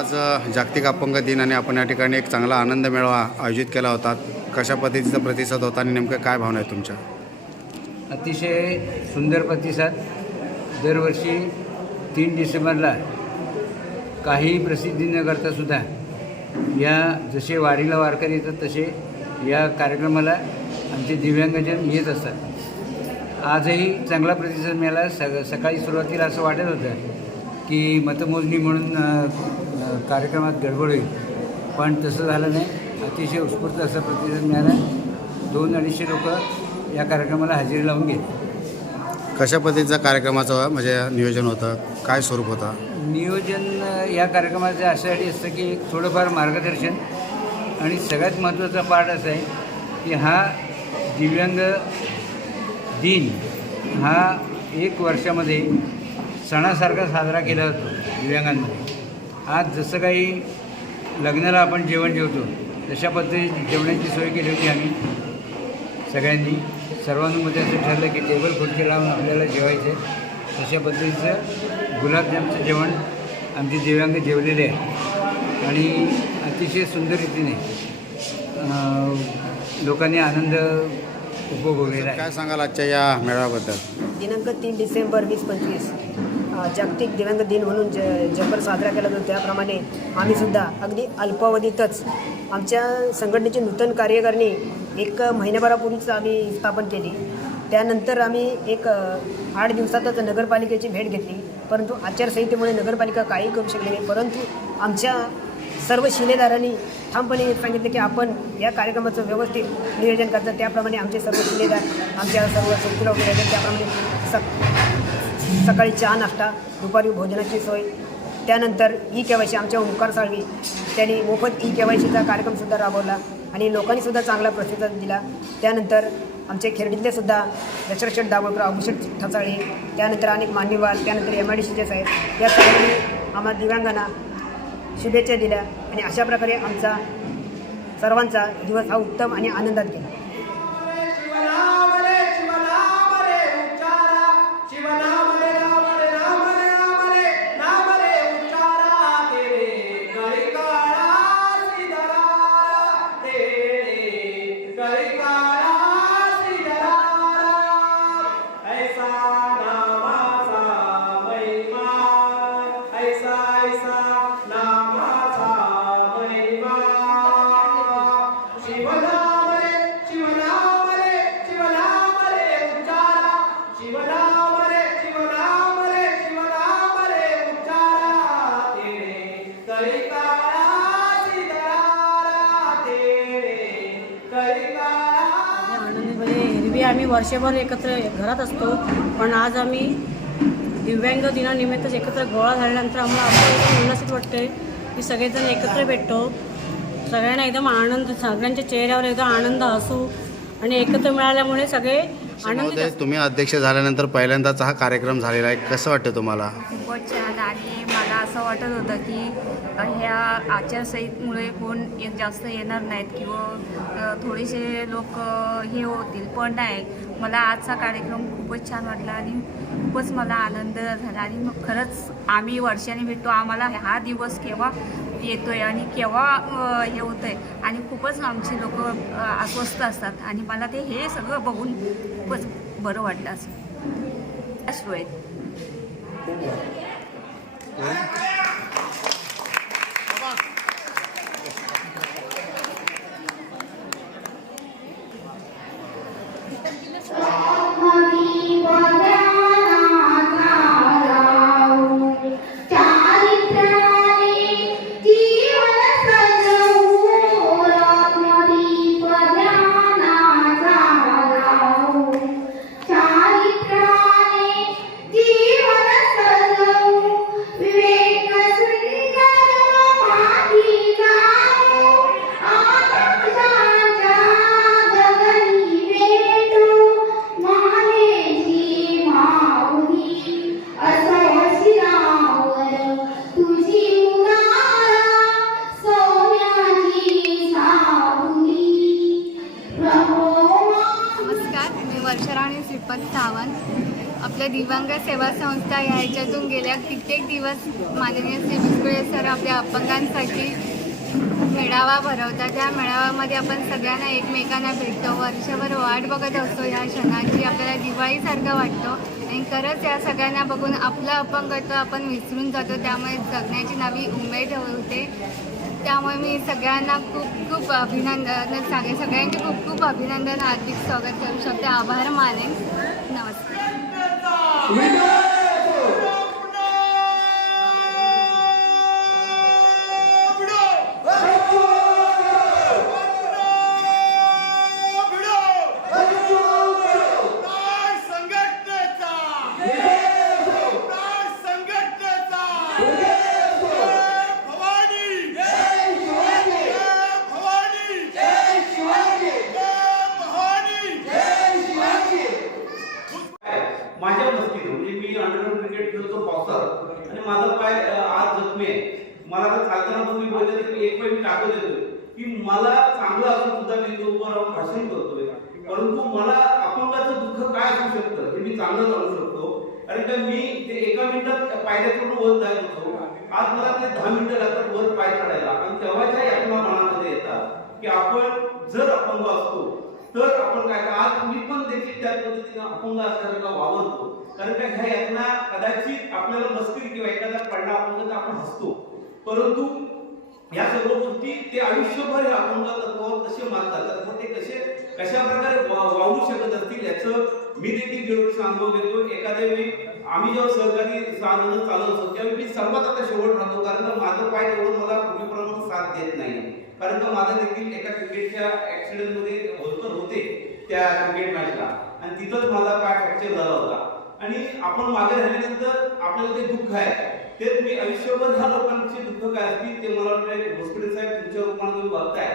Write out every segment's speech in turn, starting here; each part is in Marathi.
आज जागतिक अपंग दिन आणि आपण या ठिकाणी एक चांगला आनंद मेळावा आयोजित केला होता. कशा पद्धतीचा प्रतिसाद होता आणि नेमकं काय भावना आहे तुमच्या? अतिशय सुंदर प्रतिसाद. दरवर्षी तीन डिसेंबरला काही प्रसिद्धी न करता सुद्धा या जसे वारीला वारकरी येतात तसे या कार्यक्रमाला आमचे दिव्यांगजन येत असतात. आजही चांगला प्रतिसाद मिळाला. स सकाळी सुरुवातीला असं वाटत होतं की मतमोजणी म्हणून कार्यक्रमात गडबड होईल. पण तसं झालं नाही. अतिशय उत्स्फूर्त असा प्रतिसाद मिळाला. दोन अडीचशे लोक या कार्यक्रमाला हजेरी लावून गेले. कशा पद्धतीचा कार्यक्रमाचं म्हणजे नियोजन होतं? काय स्वरूप होतं? नियोजन या कार्यक्रमाचं अशासाठी असतं की थोडंफार मार्गदर्शन. आणि सगळ्यात महत्त्वाचा पार्ट असा आहे की हा दिव्यांग दिन हा एक वर्षामध्ये सणासारखा साजरा केला जातो दिव्यांगांमध्ये. आज जसं काही लग्नाला आपण जेवण जेवतो तशा पद्धतीची जेवणाची सोय केली होती आम्ही. सगळ्यांनी सर्वांमध्ये असं ठरलं की टेबल खुर्ची लावून आपल्याला जेवायचं तशा पद्धतीचं गुलाबजामचं जेवण आमचे दिव्यांग जेवलेले आहे आणि अतिशय सुंदर रीतीने लोकांनी आनंद उपभोगलेला आहे. काय सांगाल आजच्या या मेळाव्याबद्दल? दिनांक तीन डिसेंबर वीस पंचवीस. जागतिक दिव्यांग दिन म्हणून ज जगभर साजरा केला जातो. त्याप्रमाणे आम्हीसुद्धा अगदी अल्पावधीतच आमच्या संघटनेची नूतन कार्यकारिणी एक महिन्याभरापूर्वीच आम्ही स्थापन केली. त्यानंतर आम्ही एक आठ दिवसातच नगरपालिकेची भेट घेतली. परंतु आचारसंहितेमुळे नगरपालिका काही करू शकली नाही. परंतु आमच्या सर्व शिलेदारांनी ठामपणे सांगितलं की आपण या कार्यक्रमाचं व्यवस्थित नियोजन करतात त्याप्रमाणे आमचे सर्व शिलेदार आमच्या सर्व चौकीला वगैरे त्याप्रमाणे सक सकाळी चहा नाश्ता दुपारी भोजनाची सोय. त्यानंतर ई के वाय सी आमच्या ओंकार साळवी त्यांनी मोफत ई के वाय सीचा कार्यक्रमसुद्धा राबवला आणि लोकांनीसुद्धा चांगला प्रतिसाद दिला. त्यानंतर आमचे खेरडीतले सुद्धा दशरथ दाभोळकर अभिषेक ठसाळे त्यानंतर अनेक मान्यवर त्यानंतर एम आय डी सीचे साहेब या सगळ्यांनी आम्हा दिव्यांगांना शुभेच्छा दिल्या आणि अशा प्रकारे आमचा सर्वांचा दिवस हा उत्तम आणि आनंदात गेला. आम्ही वर्षभर एकत्र घरात असतो पण आज आम्ही दिव्यांग दिनानिमित्त एकत्र गोळा झाल्यानंतर आम्हाला असं एकदम उल्हासित वाटते की सगळेजण एकत्र भेटतो. सगळ्यांना एकदम आनंद सगळ्यांच्या चेहऱ्यावर एकदम आनंद असू आणि एकत्र मिळाल्यामुळे सगळे महोदय. तुम्ही अध्यक्ष झाल्यानंतर पहिल्यांदाच हा कार्यक्रम झालेला आहे. कसं वाटतं तुम्हाला? खूपच छान. आणि मला असं वाटत होतं की ह्या आचारसंहितेमुळे कोण ये- जास्त येणार नाहीत किंवा थोडेसे लोक हे होतील. पण नाही मला आजचा कार्यक्रम खूपच छान वाटला आणि खूपच मला आनंद झाला. आणि मग खरंच आम्ही वर्षाने भेटतो. आम्हाला हा दिवस केव्हा येतो आहे आणि केव्हा हे होतं आहे आणि खूपच आमची लोक अस्वस्थ असतात. आणि मला ते हे सगळं बघून खूपच बरं वाटलं असं. अश्रू आहेत दिव्यांग सेवा संस्था या ह्याच्यातून गेल्या. कित्येक दिवस माननीय श्री भुजबळ सर आपल्या अपंगांसाठी मेळावा भरवतात. त्या मेळाव्यामध्ये आपण सगळ्यांना एकमेकांना भेटतो. वर्षभर वाट बघत असतो. ह्या क्षणाची आपल्याला दिवाळीसारखं वाटतो. आणि खरंच या सगळ्यांना बघून आपलं अपंगत्व आपण विसरून जातो. त्यामुळे जगण्याची नवी उमेद होते त्यामुळे मी सगळ्यांना खूप खूप अभिनंदन सांगेन सगळ्यांचे खूप खूप अभिनंदन. हार्दिक स्वागत करू शकते. आभार मानेन. नमस्कार. We Amen. पावसात आणि माझा पाय आज जखमी आहे. मला तर चालताना तुम्ही बोलले की एक पाय मी टाकत येतोय की मला चांगलं असून सुद्धा मी तो उभं राहून भाषण करतोय. परंतु मला अपंगाचं दुःख काय असू शकतं? हे मी चांगलं जाणू शकतो. कारण का मी ते एका मिनिटात पायऱ्याकडून वर जायला होतो. आज मला ते दहा मिनिटं लागतात वर पाय काढायला आणि तेव्हाच्या यातना मनामध्ये येतात की आपण जर अपंग असतो तर आपण काय आज मी त्या पद्धतीने अपंग असल्यासारखा वावरतो. कारण का ह्या यातना कदाचित आपल्याला मस्करी किंवा एखादा पडला अपंग तर आपण हसतो. परंतु या सर्व गोष्टी ते आयुष्यभर या अपंग तत्वावर कसे मानतात? तत्व ते कसे कशा प्रकारे वावरू शकत असतील याचं मी देखील गेलो अनुभव घेतो. एखाद्या वेळी आम्ही जेव्हा सहकारी साधनं चालवत असतो त्यावेळी मी सर्वात आता शेवट राहतो. कारण का माझं पाय तेवढं मला पूर्वीप्रमाणे साथ देत नाही. कारण का माझा देखील एका क्रिकेटच्या ऍक्सिडेंटमध्ये होलकर होते त्या क्रिकेट मॅचला आणि तिथंच माझा पाय फ्रॅक्चर झाला होता. आणि आपण मागे राहिल्यानंतर आपल्याला ते दुःख आहे ते तुम्ही आयुष्यभर ह्या लोकांचे दुःख काय असतील ते मला वाटतं हॉस्पिटल साहेब तुमच्या रूपाने तुम्ही बघताय.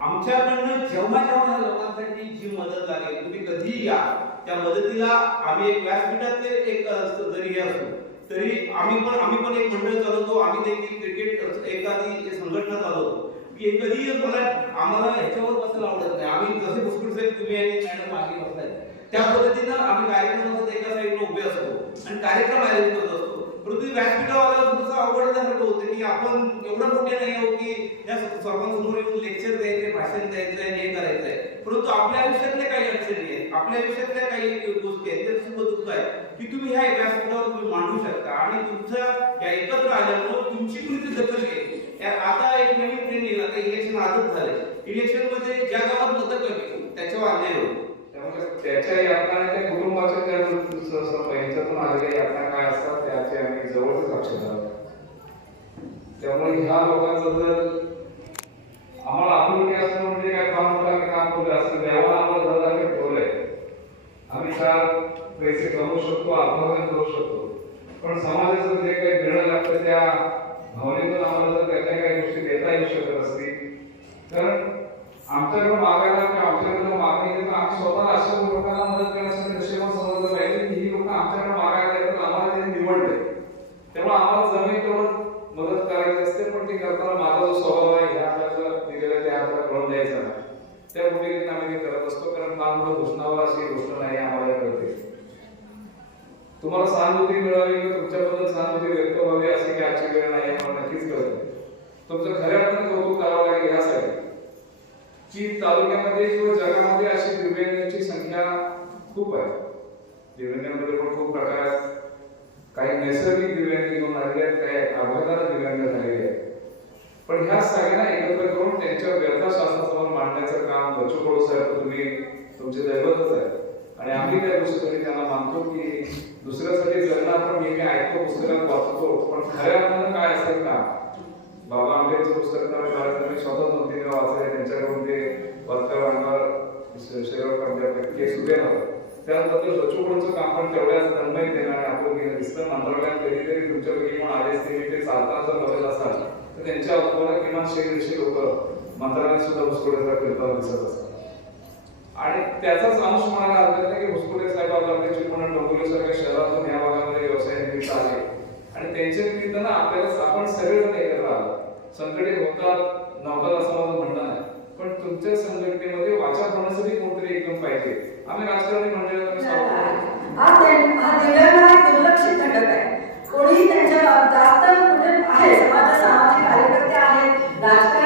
आमच्याकडनं जेव्हा जेव्हा ह्या लोकांसाठी जी मदत लागेल तुम्ही कधीही या. त्या मदतीला आम्ही एक व्यासपीठातले एक जरी हे असतो तरी आम्ही पण आम्ही पण एक मंडळ चालवतो. आम्ही देखील क्रिकेट एखादी संघटना चालवतो. की कधी मला आम्हाला ह्याच्यावर बसायला आवडत नाही? आम्ही जसे बुस्कुट साहेब तुम्ही आणि मॅडम मागे बसलाय त्या पद्धतीनं आम्ही कार्यक्रमात एका साईडला उभे असतो आणि कार्यक्रम आयोजित करत असतो. परंतु व्यासपीठावाला थोडंसं झालं होतं की आपण एवढं मोठे नाही आहोत की या सर्वांसमोर येऊन लेक्चर द्यायचे भाषण द्यायचं आहे हे करायचं आहे परंतु आपल्या आयुष्यातल्या काही अडचणी आहेत आपल्या आयुष्यातल्या काही गोष्टी आहेत त्याचं सुद्धा दुःख आहे की तुम्ही ह्या व्यासपीठावर तुम्ही मांडू शकता आणि तुमचं या एकत्र आल्यामुळे तुमची कृती दखल घेईल आता एक नवीन ट्रेंड येईल आता इलेक्शन आजच झालंय. इलेक्शनमध्ये ज्या गावात मतं कमी त्याच्यावर अन्याय होतो त्याच्या यातना आणि त्या कुटुंबाच्या त्या स- यांच्यातून आलेल्या यातना काय असतात? त्याचे आम्ही जवळच लक्ष आहोत. त्यामुळे ह्या लोकांबद्दल आम्हाला आपुलकी असणं म्हणजे काय? काम मोठं की काम केलं असं देवाला आम्हाला धडाके ठेवलंय आम्ही चार पैसे कमवू शकतो आत्महत्या करू शकतो. पण समाजाचं जे काही देणं लागतं त्या भावनेतून आम्हाला जर त्याच्या काही गोष्टी देता येऊ शकत असतील आमच्याकडे मागायला किंवा आमच्याकडे मागणी केली आम्ही स्वतः अशा लोकांना मदत करण्यासाठी दृष्टिकोन समजलं पाहिजे. की ही लोक आमच्याकडे मागायला येतात आम्हाला त्यांनी निवडले. त्यामुळे आम्हाला जमीन तेवढं मदत करायची असते पण ती करताना माझा जो स्वभाव आहे ह्या हाताला दिलेला त्या हाताला कळून द्यायचा नाही. त्या भूमिकेत आम्ही ते करत असतो कारण मानव घोषणावर अशी गोष्ट नाही आम्हाला कळते तुम्हाला सहानुभूती मिळावी किंवा तुमच्याबद्दल सहानुभूती व्यक्त व्हावी अशी काही आजची वेळ नाही आम्हाला नक्कीच कळते तुमचं खऱ्या अर्थानं की तालुक्यामध्ये किंवा जगामध्ये अशी दिव्यांगांची संख्या खूप आहे. दिव्यांगांमध्ये पण खूप प्रकार आहेत. काही नैसर्गिक दिव्यांग घेऊन आलेले आहेत काही अपघाताला दिव्यांग झालेले आहेत. पण ह्या सगळ्यांना एकत्र करून त्यांच्या व्यथा शासनासमोर मांडण्याचं काम बच्चू कडू साहेब तुम्ही तुमचे दैवतच आहे आणि आम्ही त्या गोष्टीसाठी त्यांना मानतो की दुसऱ्यासाठी जगणार पण मी मी ऐकतो पुस्तकात वाचतो पण खऱ्या अर्थानं काय असेल का बाबा आंबेडकरचं पुस्तक तर स्वतः दोन तीन वेळा वाचलंय त्यांच्याकडून ते वर्तळ अंगावर उभे त्याबद्दल बचूकडचं काम पण तेवढ्याच तन्मयतेने आणि आपण दिसतं मंत्रालयात कधीतरी तुमच्यापैकी कोण आले असतील ते चालताना जर बघत असाल तर त्यांच्या अवतराला किमान शे लोक मंत्रालयात सुद्धा भुसकोड्याचा दिसत असतात. आणि त्याचाच अंश मला आढळला की भुसकोडे साहेब आपल्या चिपळूण डोंबिवली सारख्या शहरातून या भागामध्ये व्यवसाय निमित्त आले. आणि त्यांच्या निमित्तानं आपल्याला आपण सगळेजण एकत्र आलो. संकटे होतात नव्हतात असं माझं म्हणणं नाही पण तुमच्या संघटनेमध्ये वाचा होण्यासाठी कोणतरी एकदम पाहिजे. आम्ही राजकारणी. हा. हा दुर्लक्षित घटक आहे. कोणीही त्यांच्या जास्त कुठे आहे समाजात सामाजिक कार्यकर्ते आहेत राजकारणी